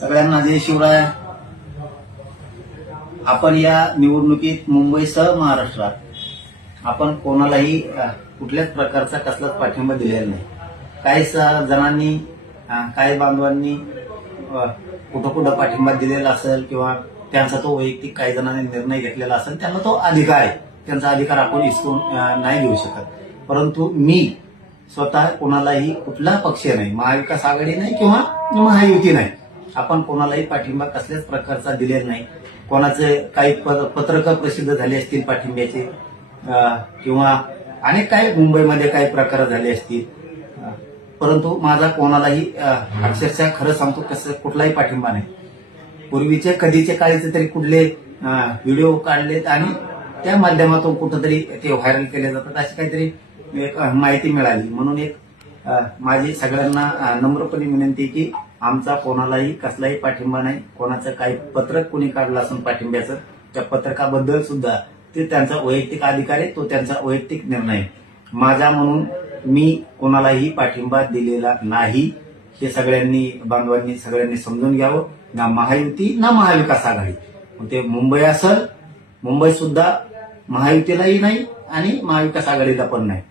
सगळ्यांना जय शिवराय. आपण या निवडणुकीत मुंबईसह महाराष्ट्रात आपण कोणालाही कुठल्याच प्रकारचा कसलाच पाठिंबा दिलेला नाही. काही जणांनी काही बांधवांनी कुठं कुठं पाठिंबा दिलेला असेल किंवा त्यांचा तो वैयक्तिक काही जणांनी निर्णय घेतलेला असेल, त्यांना तो अधिकार आहे. त्यांचा अधिकार आपण हिसकून नाही घेऊ शकत. परंतु मी स्वतः कोणालाही कुठला पक्ष नाही, महाविकास आघाडी नाही किंवा महायुती नाही, आपण कोणालाही पाठिंबा कसल्याच प्रकारचा दिलेला नाही. कोणाचे काही पत्रक प्रसिद्ध झाले असतील पाठिंब्याचे किंवा अनेक काही मुंबईमध्ये काही प्रकार झाले असतील, परंतु माझा कोणालाही अक्षरशः खरं सांगतो कसं कुठलाही पाठिंबा नाही. पूर्वीचे कधीचे काळीचे तरी कुठले व्हिडिओ काढलेत आणि त्या माध्यमातून कुठंतरी ते व्हायरल केले जातात, अशी काहीतरी एक माहिती मिळाली. म्हणून एक माझी सगळ्यांना नम्रपणे विनंती की आमचा कोणालाही कसलाही पाठिंबा नाही. कोणाचं काही पत्रक कोणी काढलं असून पाठिंब्याचं, त्या पत्रकाबद्दल सुद्धा ते त्यांचा वैयक्तिक अधिकार आहे, तो त्यांचा वैयक्तिक निर्णय आहे. माझा म्हणून मी कोणालाही पाठिंबा दिलेला नाही. हे सगळ्यांनी बांधवांनी सगळ्यांनी समजून घ्यावं. ना महायुती ना महाविकास आघाडी. ते मुंबई असेल, मुंबई सुद्धा महायुतीलाही नाही आणि महाविकास आघाडीला पण नाही.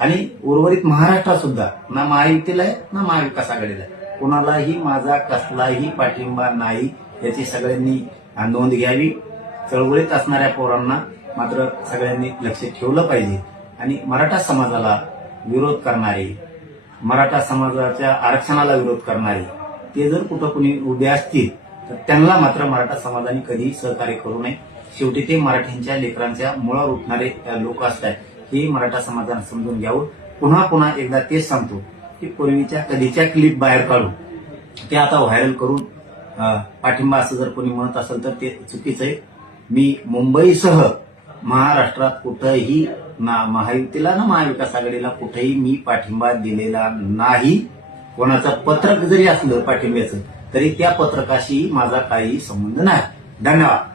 आणि उर्वरित महाराष्ट्रात सुद्धा ना महायुतीला आहे ना महाविकास आघाडीला आहे. कोणालाही माझा कसलाही पाठिंबा नाही, याची सगळ्यांनी नोंद घ्यावी. चळवळीत असणाऱ्या पोरांना मात्र सगळ्यांनी लक्ष ठेवलं पाहिजे. आणि मराठा समाजाला विरोध करणारे, मराठा समाजाच्या आरक्षणाला विरोध करणारे ते जर कुठं कुणी उभे असतील तर त्यांना मात्र मराठा समाजाने कधीही सहकार्य करू नये. शेवटी ते मराठ्यांच्या लेकरांच्या मुळावर उठणारे लोक असतात, हे मराठा समाजाने समजून घ्यावं. पुन्हा पुन्हा एकदा तेच सांगतो की पूर्वीच्या कधीच्या क्लिप बाहेर काढून ते आता व्हायरल करून पाठिंबा असं जर कोणी म्हणत असेल तर ते चुकीचं आहे. मी मुंबईसह महाराष्ट्रात कुठंही ना महायुतीला ना महाविकास आघाडीला कुठेही मी पाठिंबा दिलेला नाही. कोणाचं पत्रक जरी असलं पाठिंब्याचं तरी त्या पत्रकाशी माझा काही संबंध नाही. धन्यवाद.